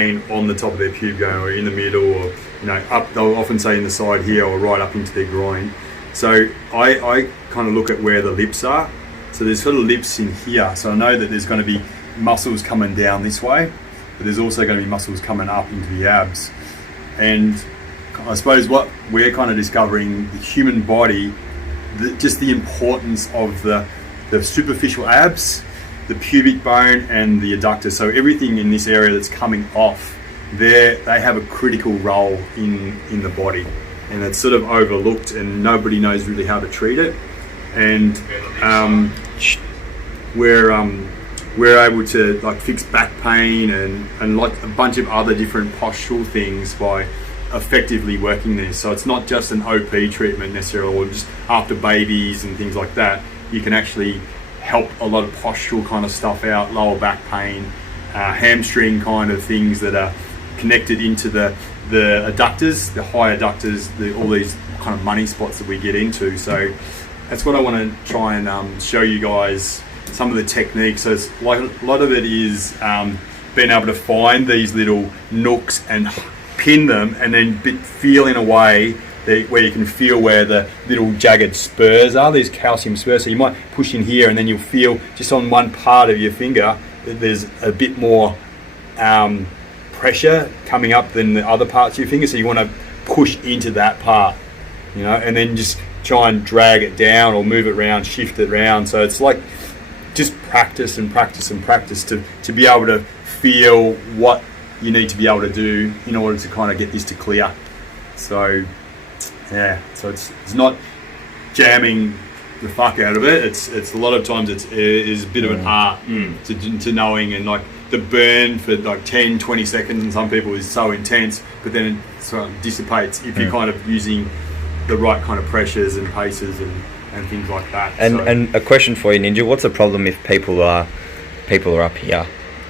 pain on the top of their pube bone or in the middle, or up. They'll often say in the side here or right up into their groin. So I kind of look at where the lips are. So there's sort of lips in here. So I know that there's going to be muscles coming down this way, but there's also going to be muscles coming up into the abs. And I suppose what we're kind of discovering, the human body, just the importance of the superficial abs, the pubic bone and the adductor. So everything in this area that's coming off, they have a critical role in the body, and it's sort of overlooked and nobody knows really how to treat it. And we're able to like fix back pain and like a bunch of other different postural things by effectively working this. So it's not just an OP treatment necessarily, or just after babies and things like that. You can actually help a lot of postural kind of stuff out, lower back pain, hamstring kind of things that are connected into the adductors, the high adductors, all these kind of money spots that we get into. So that's what I want to try and show you guys, some of the techniques. So it's like a lot of it is being able to find these little nooks and pin them, and then feel in a way where you can feel where the little jagged spurs are, these calcium spurs. So you might push in here and then you'll feel just on one part of your finger that there's a bit more pressure coming up than the other parts of your finger. So you want to push into that part, and then just try and drag it down or move it around, shift it around. So it's like just practice and practice and practice to be able to feel what you need to be able to do in order to kind of get this to clear. So yeah, so it's not jamming the fuck out of it. It's a lot of times it is a bit of an art to knowing, and like the burn for like 10-20 seconds in some people is so intense, but then it sort of dissipates if you're kind of using the right kind of pressures and paces and things like that. And a question for you, Ninja, what's the problem if people are up here,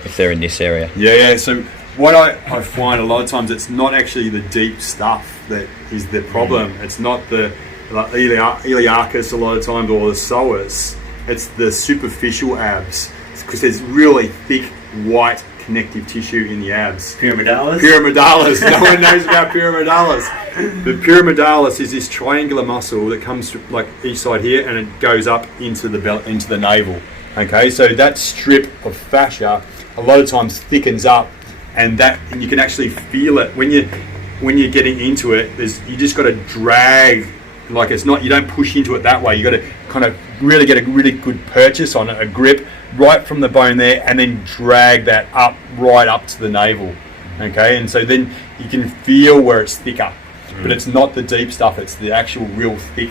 if they're in this area? Yeah, so what I find a lot of times, it's not actually the deep stuff that is the problem. It's not the iliacus a lot of times, or the psoas. It's the superficial abs, because there's really thick white connective tissue in the abs. Pyramidalis? Pyramidalis. No one knows about pyramidalis. The pyramidalis is this triangular muscle that comes like each side here, and it goes up into the navel. Okay, so that strip of fascia a lot of times thickens up, and you can actually feel it when you're getting into it. You just got to drag, like it's not, you don't push into it that way. You got to kind of really get a really good purchase on it, a grip right from the bone there, and then drag that up right up to the navel. Okay, and so then you can feel where it's thicker, but it's not the deep stuff. It's the actual real thick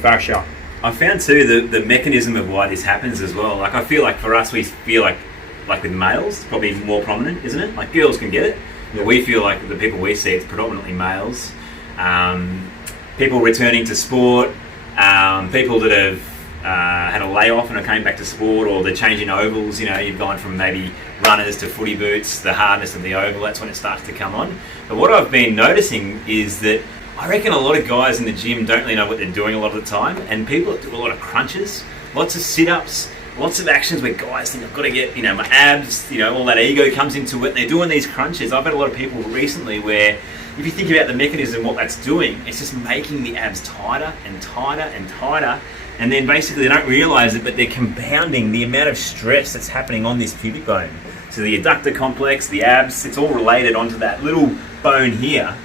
fascia. I found too the mechanism of why this happens as well. Like I feel like for us, we feel like with males, it's probably more prominent, isn't it? Like girls can get it, but we feel like the people we see, it's predominantly males. People returning to sport, people that have had a layoff and came back to sport, or they're changing ovals. You've gone from maybe runners to footy boots, the hardness of the oval, that's when it starts to come on. But what I've been noticing is that I reckon a lot of guys in the gym don't really know what they're doing a lot of the time, and people that do a lot of crunches, lots of sit-ups, lots of actions where guys think I've got to get, my abs, all that ego comes into it, and they're doing these crunches. I've had a lot of people recently where, if you think about the mechanism, what that's doing, it's just making the abs tighter and tighter and tighter, and then basically they don't realise it, but they're compounding the amount of stress that's happening on this pubic bone. So the adductor complex, the abs, it's all related onto that little bone here.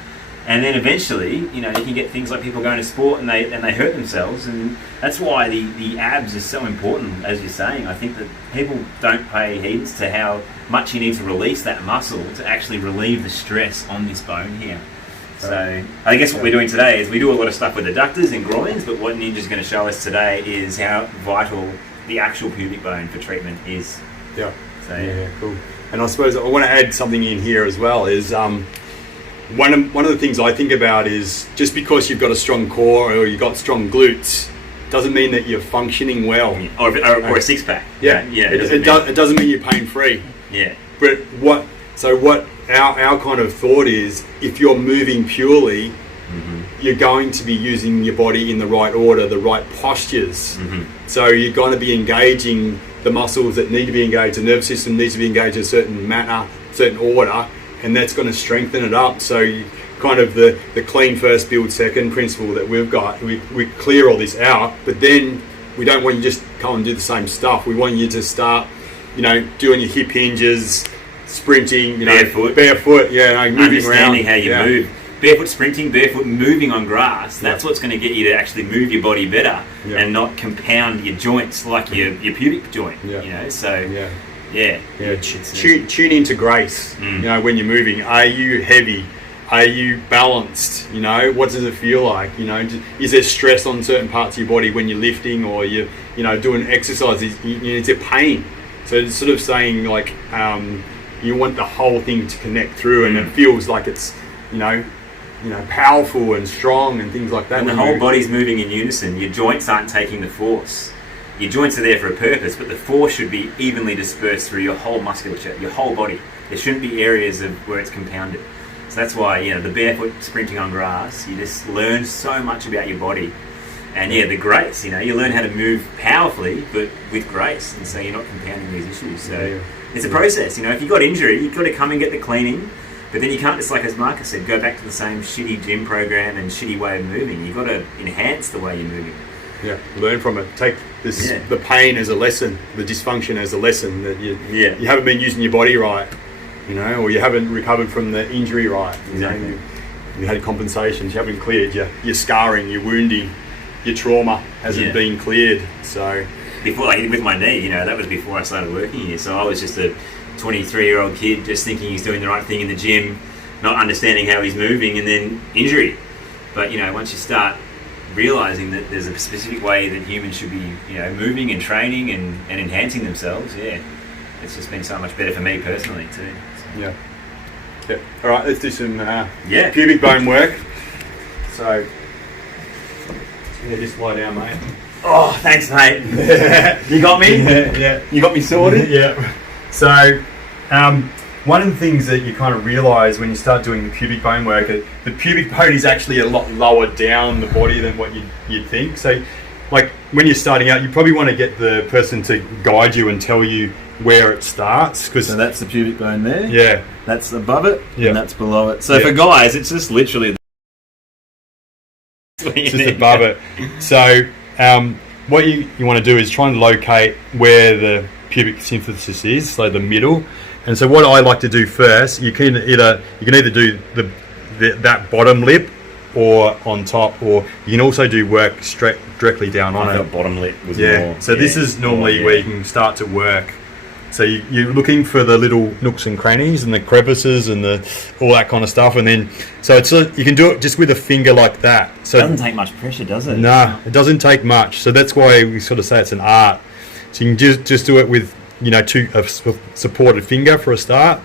And then eventually, you can get things like people going to sport and they hurt themselves, and that's why the abs is so important, as you're saying. I think that people don't pay heed to how much you need to release that muscle to actually relieve the stress on this bone here. So I guess what we're doing today is we do a lot of stuff with adductors and groins, but what Ninja's going to show us today is how vital the actual pubic bone for treatment is. Yeah. So yeah, cool. And I suppose I want to add something in here as well, is one of the things I think about is, just because you've got a strong core or you've got strong glutes doesn't mean that you're functioning well. Or a six-pack. Yeah. It doesn't mean you're pain-free. Yeah. But what our kind of thought is, if you're moving purely, you're going to be using your body in the right order, the right postures. So you're going to be engaging the muscles that need to be engaged, the nervous system needs to be engaged in a certain manner, certain order, and that's going to strengthen it up. So you, kind of the clean first, build second principle that we've got, we clear all this out, but then we don't want you just come and do the same stuff. We want you to start, you know, doing your hip hinges, sprinting, you know, barefoot, yeah, you know, moving understanding around, how you move. Barefoot sprinting, barefoot moving on grass, that's what's going to get you to actually move your body better and not compound your joints like your pubic joint, you know, so tune into grace, you know, when you're moving. Are you heavy? Are you balanced? You know, what does it feel like? You know, is there stress on certain parts of your body when you're lifting or you're, you know, doing exercise? Is there pain? So it's sort of saying like, you want the whole thing to connect through, and it feels like it's, you know, powerful and strong and things like that. And the whole body's moving in unison. Your joints aren't taking the force. Your joints are there for a purpose, but the force should be evenly dispersed through your whole musculature, your whole body. There shouldn't be areas of where it's compounded. So that's why, you know, the barefoot sprinting on grass, you just learn so much about your body. And the grace, you know, you learn how to move powerfully, but with grace, and so you're not compounding these issues. So it's a process, you know. If you've got injury, you've got to come and get the cleaning. But then you can't just, like as Marcus said, go back to the same shitty gym program and shitty way of moving. You've got to enhance the way you're moving. Yeah, learn from it. Take this, the pain as a lesson, the dysfunction as a lesson that you haven't been using your body right, you know, or you haven't recovered from the injury right. You know, you had compensations, you haven't cleared your scarring, your wounding, your trauma hasn't been cleared. So before, like with my knee, you know, that was before I started working here. So I was just a 23-year-old kid just thinking he's doing the right thing in the gym, not understanding how he's moving, and then injury. But, you know, once you start realizing that there's a specific way that humans should be, you know, moving and training and enhancing themselves, it's just been so much better for me personally too. So. Yeah. All right, let's do some pubic bone work. So, just lie down, mate. Oh, thanks, mate. You got me? Yeah. You got me sorted? Yeah. So, one of the things that you kind of realise when you start doing the pubic bone work, the pubic bone is actually a lot lower down the body than what you'd think. So, like when you're starting out, you probably want to get the person to guide you and tell you where it starts. So that's the pubic bone there? Yeah. That's above it, and that's below it. So Yeah. for guys, it's just literally... It's just above it. So, what you want to do is try and locate where the pubic symphysis is, so the middle. And so what I like to do first, you can either do that bottom lip or on top, or you can also do work directly down on it. Bottom lip was more. So this is normally where you can start to work. So you're looking for the little nooks and crannies and the crevices and all that kind of stuff, and then you can do it just with a finger like that. So it doesn't take much pressure, does it? No, it doesn't take much. So that's why we sort of say it's an art. So you can just do it with, you know, a supported finger for a start,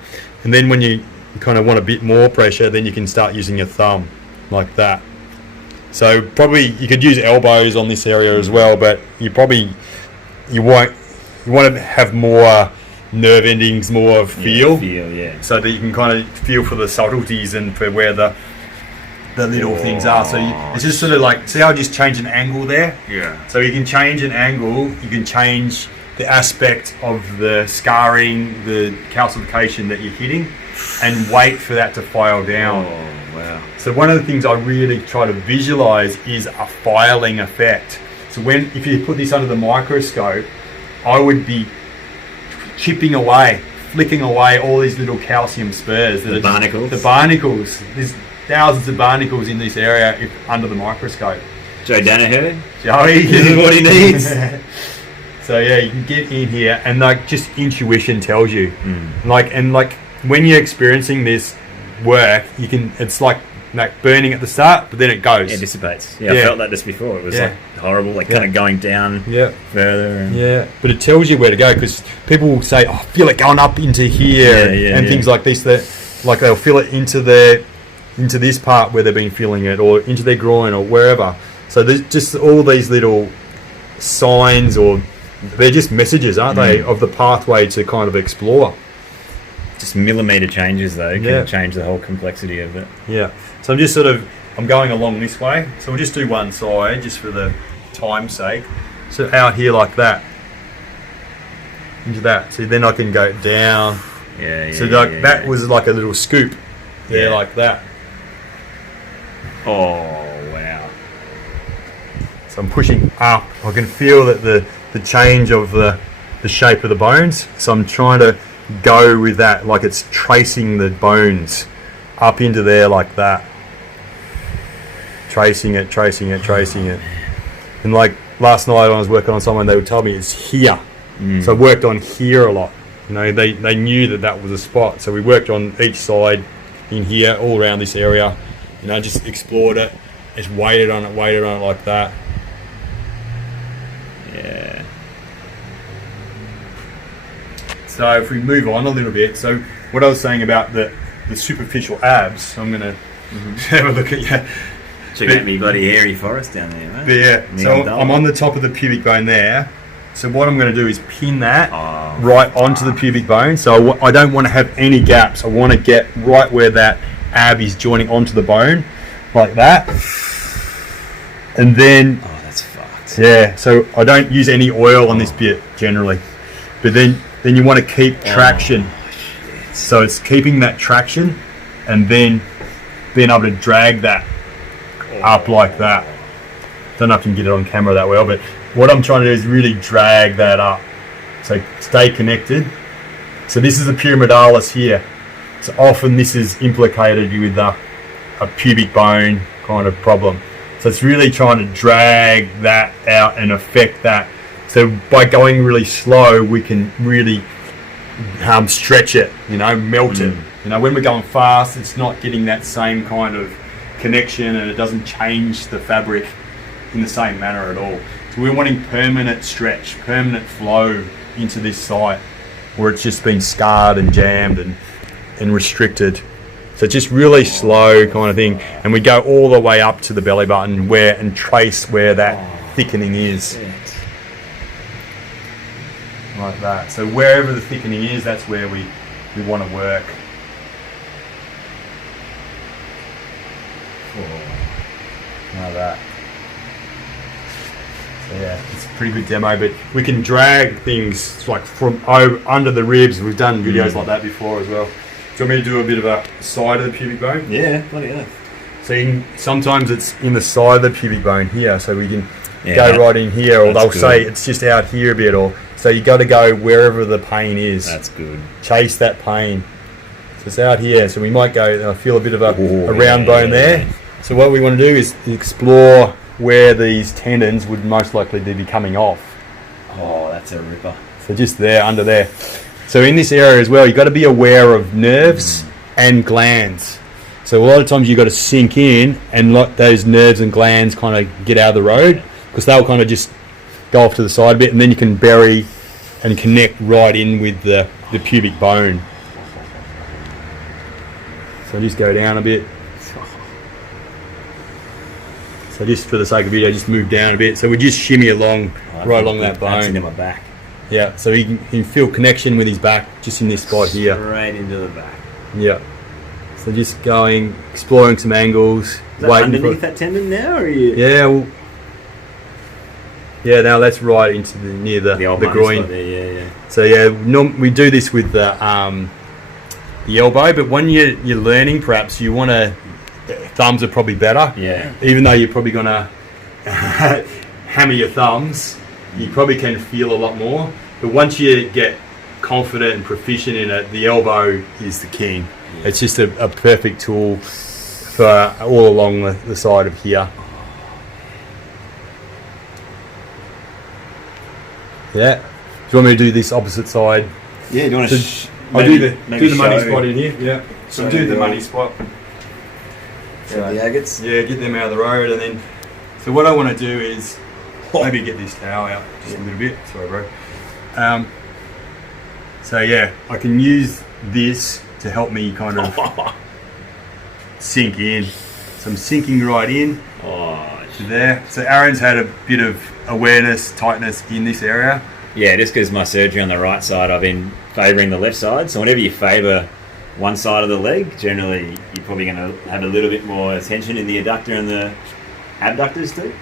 and then when you kind of want a bit more pressure, then you can start using your thumb like that. So probably you could use elbows on this area as well, but you want to have more nerve endings, more feel, so that you can kind of feel for the subtleties and for where the little things are. So it's just sort of like, see how I just change an angle there? Yeah. So you can change an angle, you can change the aspect of the scarring, the calcification that you're hitting, and wait for that to file down. Oh, wow. So one of the things I really try to visualize is a filing effect. So if you put this under the microscope, I would be chipping away, flicking away all these little calcium spurs. The barnacles? The barnacles. There's thousands of barnacles in this area under the microscope. Joe Danaher? Joey. This is what he needs. So yeah, you can get in here, and like just intuition tells you. Like when you're experiencing this work, it's like burning at the start, but then it goes. It dissipates. I felt that just before. It was like horrible, kind of going down further. But it tells you where to go, because people will say, "Oh, I feel it going up into here," and things like this. That like they'll feel it into this part where they've been feeling it, or into their groin, or wherever. So there's just all these little signs, or they're just messages, aren't they, of the pathway to kind of explore. Just millimetre changes, though, can change the whole complexity of it. Yeah. So I'm going along this way. So we'll just do one side, just for the time's sake. So out here like that. Into that. So then I can go down, So that was like a little scoop there, like that. Oh, wow. So I'm pushing up. I can feel that the change of the shape of the bones. So I'm trying to go with that, like it's tracing the bones up into there like that. Tracing it. And like last night when I was working on someone, they would tell me it's here. So I worked on here a lot. You know, they knew that was a spot. So we worked on each side in here, all around this area. You know, just explored it. Just waited on it like that. Yeah. So if we move on a little bit, so what I was saying about the superficial abs, I'm going to have a look at you. Check out me bloody hairy forest down there, mate. But yeah, so I'm on the top of the pubic bone there. So what I'm going to do is pin that right onto the pubic bone. So I don't want to have any gaps. I want to get right where that ab is joining onto the bone, like that. And then... Oh, that's fucked. Yeah, so I don't use any oil on this bit generally. But then you want to keep traction. So it's keeping that traction and then being able to drag that up like that. Don't know if you can get it on camera that well, but what I'm trying to do is really drag that up. So stay connected. So this is the pyramidalis here. So often this is implicated with a pubic bone kind of problem. So it's really trying to drag that out and affect that. So by going really slow, we can really stretch it, you know, melt it. You know, when we're going fast, it's not getting that same kind of connection and it doesn't change the fabric in the same manner at all. So we're wanting permanent stretch, permanent flow into this site where it's just been scarred and jammed and restricted. So just really slow kind of thing. And we go all the way up to the belly button and trace where that thickening is. Like that. So wherever the thickening is, that's where we want to work. Like that. So yeah, it's a pretty good demo, but we can drag things like from under the ribs. We've done videos like that before as well. Do you want me to do a bit of a side of the pubic bone? Yeah, bloody hell. So sometimes it's in the side of the pubic bone here, so we can go right in here, or they'll say it's just out here a bit, or so you got to go wherever the pain is. That's good. Chase that pain. So it's out here, so we might go, I feel a bit of a round bone there. So what we want to do is explore where these tendons would most likely be coming off. Oh, that's a ripper. So just there, under there. So in this area as well, you've got to be aware of nerves and glands. So a lot of times you've got to sink in and let those nerves and glands kind of get out of the road, because they'll kind of just go off to the side a bit, and then you can bury and connect right in with the pubic bone. So just go down a bit. So just for the sake of video, just move down a bit. So we just shimmy along, right along that bone. Into my back. Yeah, so you can feel connection with his back just in this spot here. Straight into the back. Yeah. So just going, exploring some angles. Is that underneath that tendon now, or are you? Yeah, well, yeah. Now that's right into near the groin. There, yeah. So yeah, we do this with the elbow, but when you're learning, perhaps you want to. Thumbs are probably better. Yeah. Even though you're probably gonna hammer your thumbs, you probably can feel a lot more. But once you get confident and proficient in it, the elbow is the king. Yeah. It's just a perfect tool for all along the side of here. Yeah. Do you want me to do this opposite side? Yeah. Do you want to? I'll do the money spot in here. Yeah. So do the money spot. The agates? Yeah, get them out of the road, and then. So what I want to do is maybe get this towel out just a little bit. Sorry, bro. So yeah, I can use this to help me kind of sink in. So I'm sinking right in to there. So Aaron's had a bit of awareness, tightness in this area. Yeah, just because my surgery on the right side, I've been favouring the left side. So whenever you favour one side of the leg, generally you're probably going to have a little bit more tension in the adductor and the abductors too.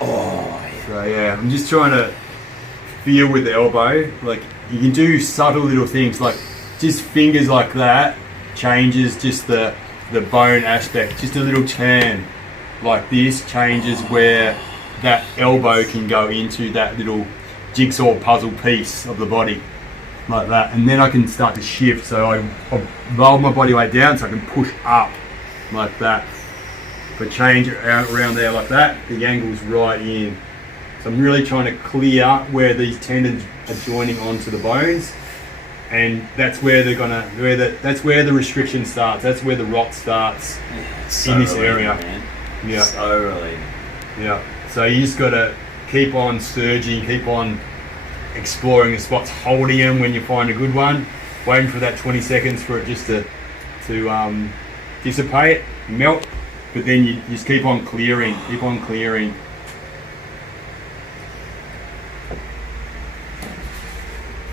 Oh, yeah. So yeah, I'm just trying to feel with the elbow, like you can do subtle little things like just fingers like that changes just the bone aspect. Just a little turn like this changes where that elbow can go into that little jigsaw puzzle piece of the body, like that. And then I can start to shift, so I roll my body weight down so I can push up like that. If I change it around there like that, the angle's right in. So I'm really trying to clear where these tendons are joining onto the bones, and that's where that's where the restriction starts. That's where the rot starts in this area. Man. Yeah. So relieving. Yeah. So you just got to keep on surging, keep on exploring the spots, holding them when you find a good one, waiting for that 20 seconds for it just to dissipate, melt, but then you just keep on clearing.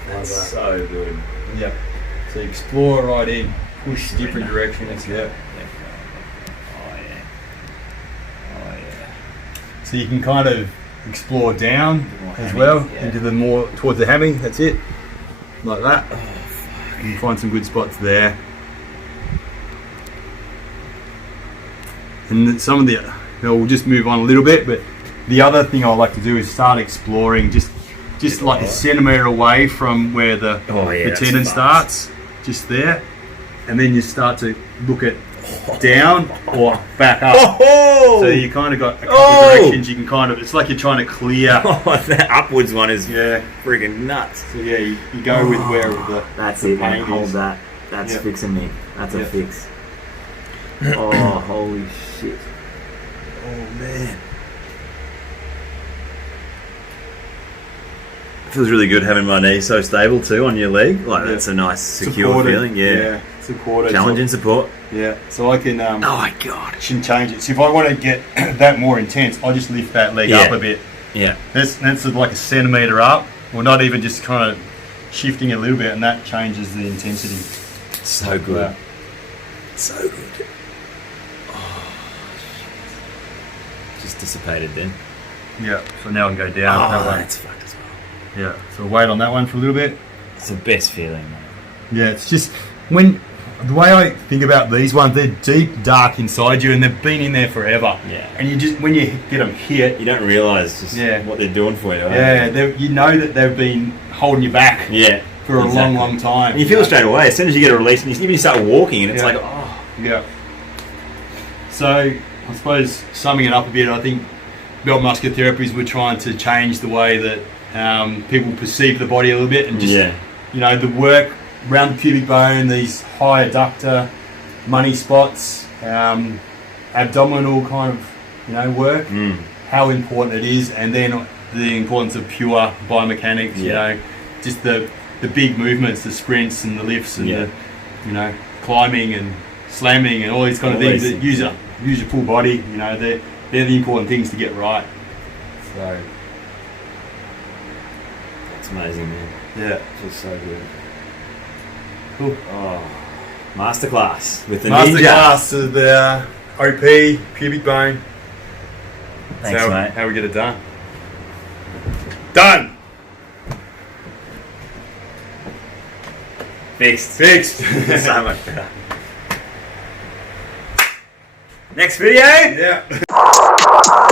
That's so good. Yeah. So explore right in, push different directions. Yeah. Oh yeah. Oh yeah. So you can kind of explore down More as hammy, well, yeah. into the more towards the hammy. That's it, like that. You can find some good spots there. And some of the, we'll just move on a little bit, but the other thing I like to do is start exploring just like a centimetre away from where the tendon starts, just there, and then you start to look at down or back up. So you kind of got a couple of directions. You can kind of, it's like you're trying to clear. That upwards one is Yeah. friggin' nuts. So yeah, you go with where the That's the it, man. pain Hold is. that. That's Yeah. fixing me. That's Yeah. a fix. Oh, holy shit. Oh man. It feels really good having my knee so stable too on your leg. Like Yeah. that's a nice, secure Supported. feeling. Yeah. Supported. Challenging support. Yeah. So I can Oh my god. can change it. So if I want to get that more intense, I just lift that leg Yeah. up a bit. Yeah. That's like a centimetre up, or not even, just kind of shifting a little bit, and that changes the intensity. So good. Yeah. So good. Oh, just dissipated then. Yeah. So now I can go down. Oh, that way. that's fucked as well. Yeah. So wait on that one for a little bit. It's the best feeling, man. Yeah. It's just when the way I think about these ones, they're deep, dark inside you, and they've been in there forever. Yeah. And you just, when you get them hit, You don't realise just Yeah. what they're doing for you. you know that they've been holding you back Yeah. for a exactly. long time. And you feel straight away as soon as you get a release, and you start walking, and it's Yeah. like, oh, Yeah. So I suppose summing it up a bit, I think belt muscular therapies, we're trying to change the way that people perceive the body a little bit, and just yeah, the work around the pubic bone, these high adductor money spots, abdominal kind of work, how important it is, and then the importance of pure biomechanics. Yeah. Just the big movements, the sprints and the lifts and Yeah. the climbing and slamming and all these kind of All things these that things, use your full body. They're the important things to get right. So It's amazing, man. yeah, It's just so good. cool. Oh, masterclass with the Masterclass of the OP pubic bone. Thanks, how, mate. How we get it done? Done. Fixed. Fixed. So much better. Next video. Yeah.